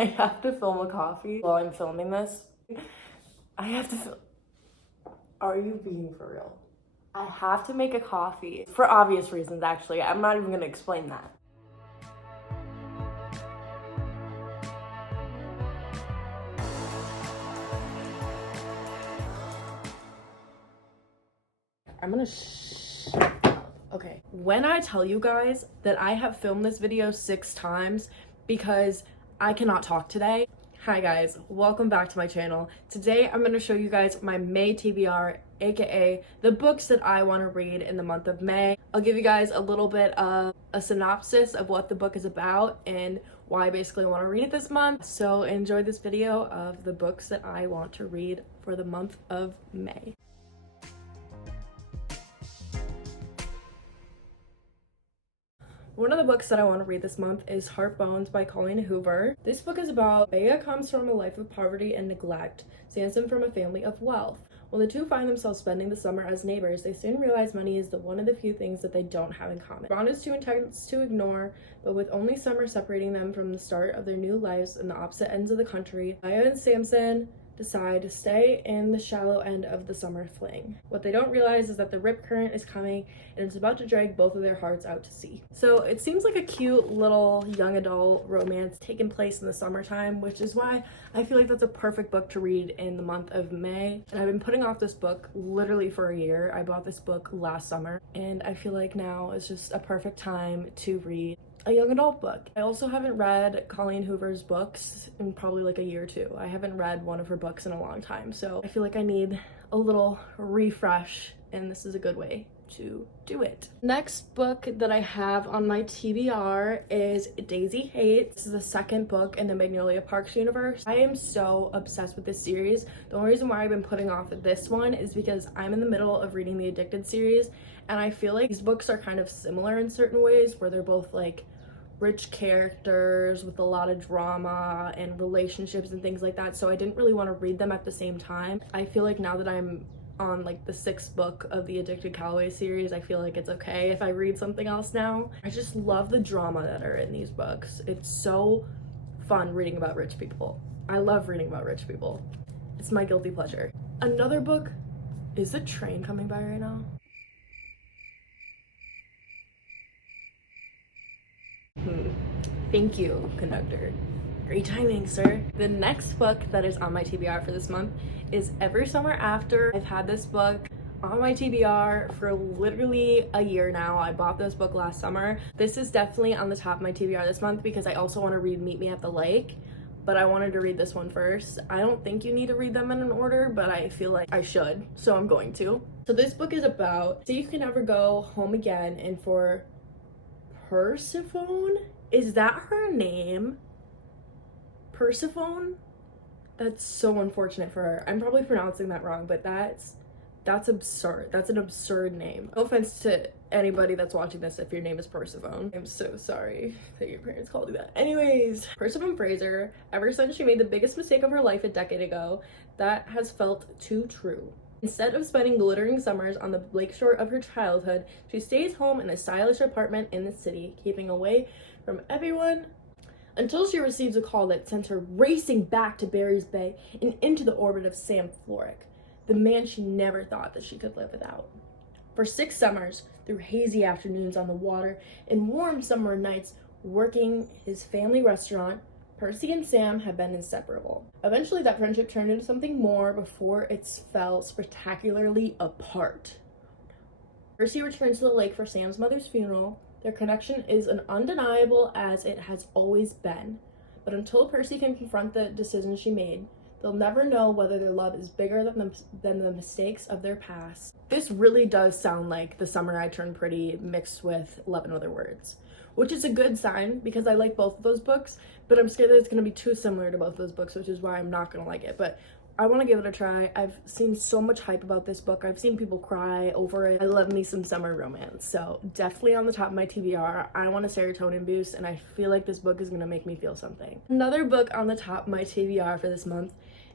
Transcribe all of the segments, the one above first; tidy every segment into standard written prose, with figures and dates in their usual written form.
I have to film a coffee while I'm filming this. I have to film. Are you being for real? I have to make a coffee for obvious reasons, actually. I'm not even going to explain that. I'm gonna Okay. When I tell you guys that I have filmed this video 6 times because I cannot talk today. Hi guys, welcome back to my channel. Today I'm going to show you guys my May TBR, aka the books that I want to read in the month of May. I'll give you guys a little bit of a synopsis of what the book is about and why I basically want to read it this month. So enjoy this video of the books that I want to read for the month of May. One of the books that I want to read this month is Heart Bones by Colleen Hoover. This book is about Bea comes from a life of poverty and neglect, Sansom from a family of wealth. When the two find themselves spending the summer as neighbors, they soon realize money is one of the few things that they don't have in common. Bond is too intense to ignore, but with only summer separating them from the start of their new lives in the opposite ends of the country, Bea and Samson decide to stay in the shallow end of the summer fling. What they don't realize is that the rip current is coming and it's about to drag both of their hearts out to sea. So it seems like a cute little young adult romance taking place in the summertime, which is why I feel like that's a perfect book to read in the month of May. And I've been putting off this book literally for a year. I bought this book last summer and I feel like now is just a perfect time to read a young adult book. I also haven't read Colleen Hoover's books in probably like a year or two. I haven't read one of her books in a long time, so I feel like I need a little refresh, and this is a good way to do it. Next book that I have on my TBR is Daisy Hates. This is the second book in the Magnolia Parks universe. I am so obsessed with this series. The only reason why I've been putting off this one is because I'm in the middle of reading the Addicted series, and I feel like these books are kind of similar in certain ways, where they're both like rich characters with a lot of drama and relationships and things like that, so I didn't really want to read them at the same time. I feel like now that I'm on like the 6th book of the Addicted Callaway series, I feel like it's okay if I read something else now. I just love the drama that are in these books. It's so fun reading about rich people. I love reading about rich people. It's my guilty pleasure. Another book, is the train coming by right now? Thank you, conductor. Great timing, sir. The next book that is on my TBR for this month is Every Summer After. I've had this book on my TBR for literally a year now. I bought this book last summer. This is definitely on the top of my TBR this month because I also want to read Meet Me at the Lake, but I wanted to read this one first. I don't think you need to read them in an order, but I feel like I should, so I'm going to. So this book is about So You Can Never Go Home Again, and for Persephone? Is that her name? Persephone? That's so unfortunate for her. I'm probably pronouncing that wrong, but that's absurd. That's an absurd name. No offense to anybody that's watching this if your name is Persephone. I'm so sorry that your parents called you that. Anyways, Persephone Fraser, ever since she made the biggest mistake of her life a decade ago, that has felt too true. Instead of spending glittering summers on the lakeshore of her childhood, she stays home in a stylish apartment in the city, keeping away from everyone until she receives a call that sends her racing back to Barry's Bay and into the orbit of Sam Florrick, the man she never thought that she could live without. For 6 summers, through hazy afternoons on the water and warm summer nights working his family restaurant, Percy and Sam have been inseparable. Eventually, that friendship turned into something more before it fell spectacularly apart. Percy returns to the lake for Sam's mother's funeral. Their connection is as undeniable as it has always been. But until Percy can confront the decisions she made, they'll never know whether their love is bigger than the mistakes of their past. This really does sound like The Summer I Turned Pretty mixed with Love in Other Words, which is a good sign because I like both of those books, but I'm scared that it's going to be too similar to both those books, which is why I'm not going to like it. But I want to give it a try. I've seen so much hype about this book. I've seen people cry over it. I love me some summer romance. So definitely on the top of my TBR. I want a serotonin boost, and I feel like this book is going to make me feel something. Another book on the top of my TBR for this month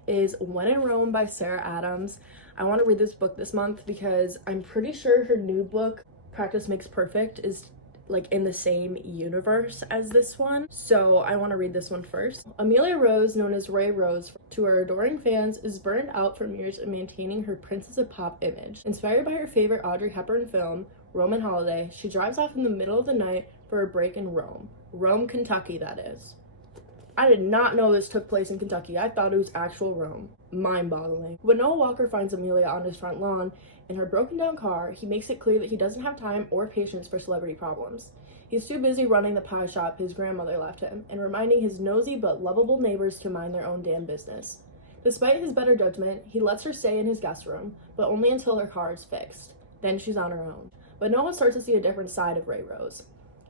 is When in Rome by Sarah Adams. I want to read this book this month because I'm pretty sure her new book, Practice Makes Perfect, is like in the same universe as this one, so I want to read this one first. Amelia Rose, known as Ray Rose to her adoring fans, is burned out from years of maintaining her Princess of Pop image. Inspired by her favorite Audrey Hepburn film, Roman Holiday, she drives off in the middle of the night for a break in Rome, Kentucky, that is. I did not know this took place in Kentucky. I thought it was actual Rome. Mind-boggling. When Noah Walker finds Amelia on his front lawn in her broken-down car, he makes it clear that he doesn't have time or patience for celebrity problems. He's too busy running the pie shop his grandmother left him and reminding his nosy but lovable neighbors to mind their own damn business. Despite his better judgment, he lets her stay in his guest room, but only until her car is fixed. Then she's on her own. But Noah starts to see a different side of Ray Rose.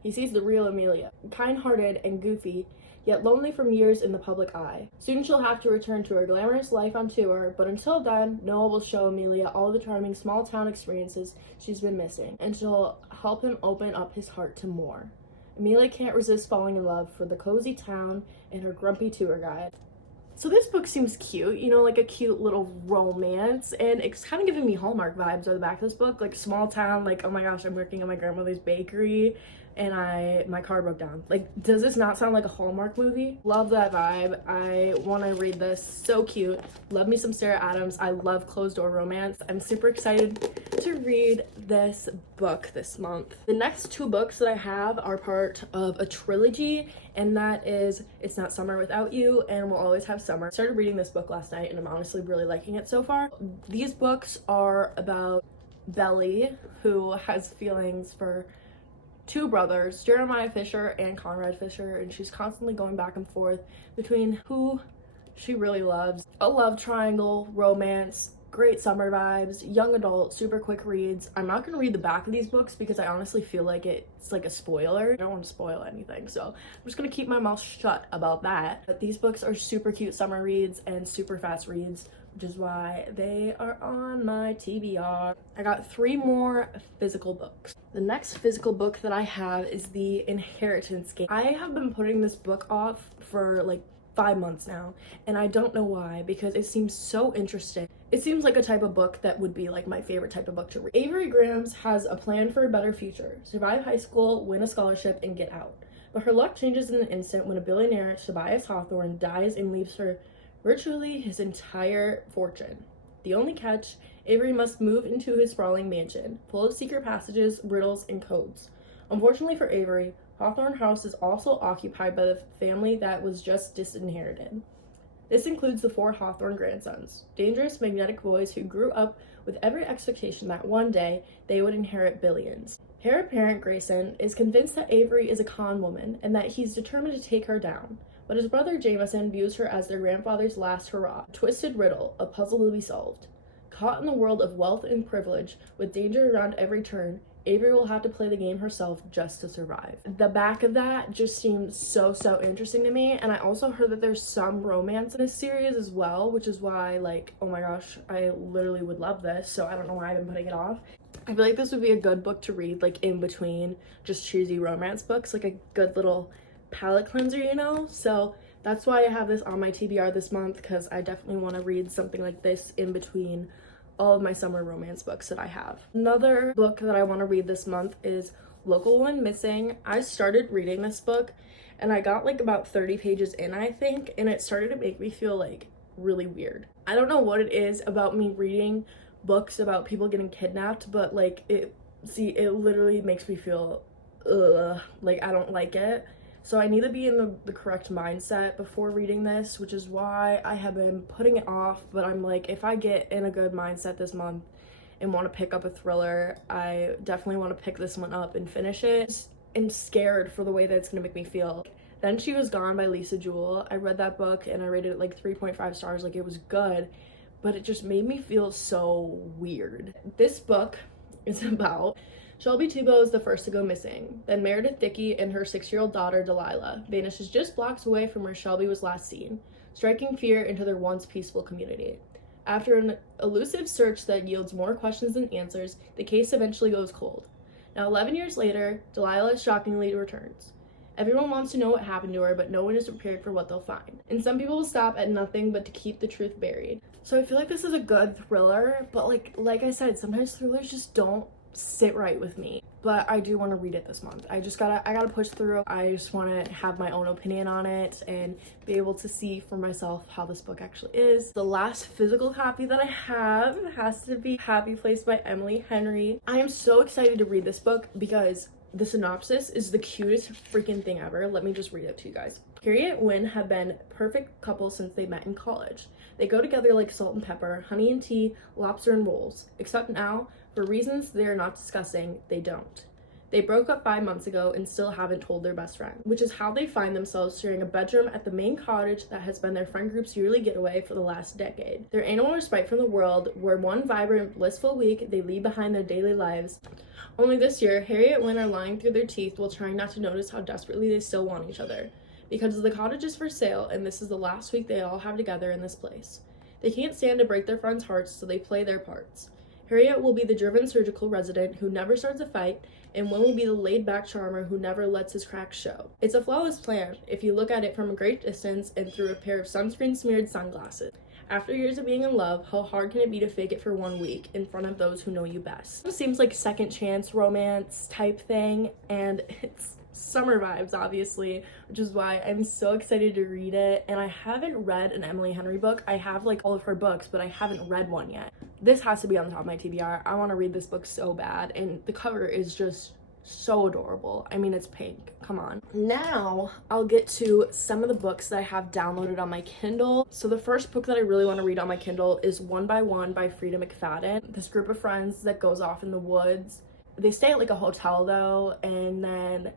He sees the real Amelia, kind-hearted and goofy, yet lonely from years in the public eye. Soon she'll have to return to her glamorous life on tour, but until then, Noah will show Amelia all the charming small-town experiences she's been missing, and she'll help him open up his heart to more. Amelia can't resist falling in love for the cozy town and her grumpy tour guide. So this book seems cute, you know, like a cute little romance, and it's kind of giving me Hallmark vibes on the back of this book, like small town, like, oh my gosh, I'm working at my grandmother's bakery, and my car broke down. Like, does this not sound like a Hallmark movie? Love that vibe. I want to read this. So cute. Love me some Sarah Adams. I love closed door romance. I'm super excited to read this book this month. The next two books that I have are part of a trilogy, and that is It's Not Summer Without You and We'll Always Have Summer. I started reading this book last night, and I'm honestly really liking it so far. These books are about Belly, who has feelings for two brothers, Jeremiah Fisher and Conrad Fisher, and she's constantly going back and forth between who she really loves. A love triangle, romance, great summer vibes, young adult, super quick reads. I'm not gonna read the back of these books because I honestly feel like it's like a spoiler. I don't want to spoil anything, so I'm just gonna keep my mouth shut about that. But these books are super cute summer reads and super fast reads, which is why they are on my TBR. I got 3 more physical books. The next physical book that I have is The Inheritance Game. I have been putting this book off for like 5 months now, and I don't know why, because it seems so interesting. It seems like a type of book that would be like my favorite type of book to read. Avery Grahams has a plan for a better future: survive high school, win a scholarship, and get out. But her luck changes in an instant when a billionaire, Tobias Hawthorne, dies and leaves her virtually his entire fortune. The only catch, Avery must move into his sprawling mansion, full of secret passages, riddles, and codes. Unfortunately for Avery, Hawthorne House is also occupied by the family that was just disinherited. This includes the 4 Hawthorne grandsons, dangerous, magnetic boys who grew up with every expectation that one day they would inherit billions. Heir apparent Grayson is convinced that Avery is a con woman and that he's determined to take her down. But his brother Jameson views her as their grandfather's last hurrah, a twisted riddle, a puzzle to be solved. Caught in the world of wealth and privilege, with danger around every turn, Avery will have to play the game herself just to survive. The back of that just seemed so interesting to me, and I also heard that there's some romance in this series as well, which is why, like, oh my gosh, I literally would love this, so I don't know why I've been putting it off. I feel like this would be a good book to read, like, in between just cheesy romance books, like a good little palette cleanser, you know? So that's why I have this on my TBR this month, because I definitely want to read something like this in between all of my summer romance books that I have. Another book that I want to read this month is Local Woman Missing. I started reading this book and I got like about 30 pages in, I think, and it started to make me feel like really weird. I don't know what it is about me reading books about people getting kidnapped, but like it literally makes me feel like I don't like it. So I need to be in the correct mindset before reading this, which is why I have been putting it off. But I'm like, if I get in a good mindset this month and want to pick up a thriller, I definitely want to pick this one up and finish it. I'm scared for the way that it's going to make me feel. Then She Was Gone by Lisa Jewell. I read that book and I rated it like 3.5 stars. Like, it was good, but it just made me feel so weird. This book is about Shelby Toubeau is the first to go missing. Then Meredith Dickey and her 6-year-old daughter, Delilah, vanishes just blocks away from where Shelby was last seen, striking fear into their once peaceful community. After an elusive search that yields more questions than answers, the case eventually goes cold. Now, 11 years later, Delilah shockingly returns. Everyone wants to know what happened to her, but no one is prepared for what they'll find. And some people will stop at nothing but to keep the truth buried. So I feel like this is a good thriller, but like I said, sometimes thrillers just don't sit right with me. But I do want to read it this month. I gotta push through. I just want to have my own opinion on it and be able to see for myself how this book actually is. The last physical copy that I have has to be Happy Place by Emily Henry. I am so excited to read this book because the synopsis is the cutest freaking thing ever. Let me just read it to you guys. Harriet and Wynne have been perfect couple since they met in college. They go together like salt and pepper, honey and tea, lobster and rolls. Except now, for reasons they are not discussing, they don't. They broke up 5 months ago and still haven't told their best friend, which is how they find themselves sharing a bedroom at the main cottage that has been their friend group's yearly getaway for the last decade. Their annual respite from the world, where one vibrant, blissful week they leave behind their daily lives. Only this year, Harriet and Wynne are lying through their teeth while trying not to notice how desperately they still want each other. Because the cottage is for sale, and this is the last week they all have together in this place. They can't stand to break their friends' hearts, so they play their parts. Harriet will be the driven surgical resident who never starts a fight, and Wynne will be the laid-back charmer who never lets his cracks show. It's a flawless plan if you look at it from a great distance and through a pair of sunscreen-smeared sunglasses. After years of being in love, how hard can it be to fake it for 1 week in front of those who know you best? It seems like second chance romance type thing, and it's summer vibes, obviously, which is why I'm so excited to read it. And I haven't read an Emily Henry book. I have like all of her books, but I haven't read one yet. This has to be on the top of my TBR. I want to read this book so bad, and the cover is just so adorable. I mean, it's pink. Come on. Now I'll get to some of the books that I have downloaded on my Kindle. So the first book that I really want to read on my Kindle is One by One by Frida McFadden. This group of friends that goes off in the woods. They stay at like a hotel though, and then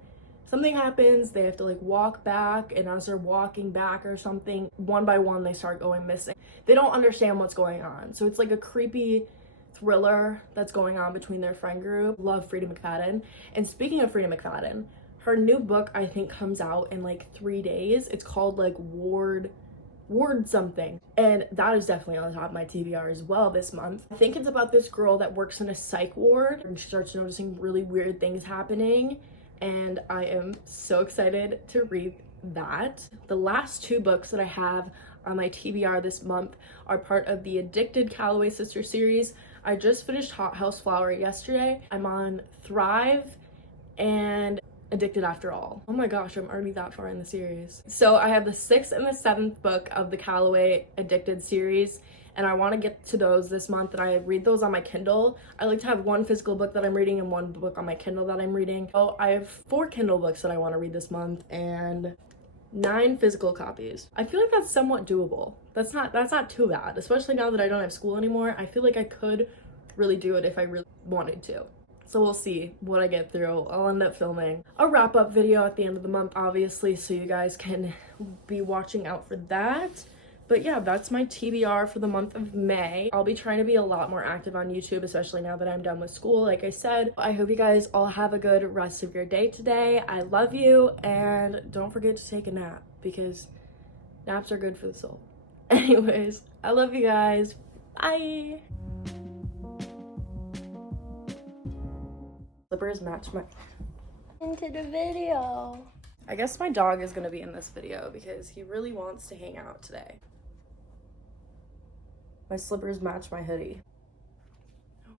something happens, they have to like walk back, and as they're walking back or something, one by one they start going missing. They don't understand what's going on. So it's like a creepy thriller that's going on between their friend group. Love Frida McFadden. And speaking of Frida McFadden, her new book I think comes out in like 3 days. It's called like Ward something, and that is definitely on the top of my TBR as well this month. I think it's about this girl that works in a psych ward, and she starts noticing really weird things happening, and I am so excited to read that. The last 2 books that I have on my TBR this month are part of the Addicted Calloway Sister series. I just finished Hot House Flower yesterday. I'm on Thrive and Addicted After All. Oh my gosh, I'm already that far in the series. So I have the 6th and the 7th book of the Calloway Addicted series, and I want to get to those this month, and I read those on my Kindle. I like to have 1 physical book that I'm reading and 1 book on my Kindle that I'm reading. So I have 4 Kindle books that I want to read this month and 9 physical copies. I feel like that's somewhat doable. That's not too bad, especially now that I don't have school anymore. I feel like I could really do it if I really wanted to. So we'll see what I get through. I'll end up filming a wrap-up video at the end of the month, obviously, so you guys can be watching out for that. But yeah, that's my TBR for the month of May. I'll be trying to be a lot more active on YouTube, especially now that I'm done with school, like I said. I hope you guys all have a good rest of your day today. I love you, and don't forget to take a nap, because naps are good for the soul. Anyways, I love you guys. Bye! Slippers match my... Into the video. I guess my dog is gonna be in this video because he really wants to hang out today. My slippers match my hoodie.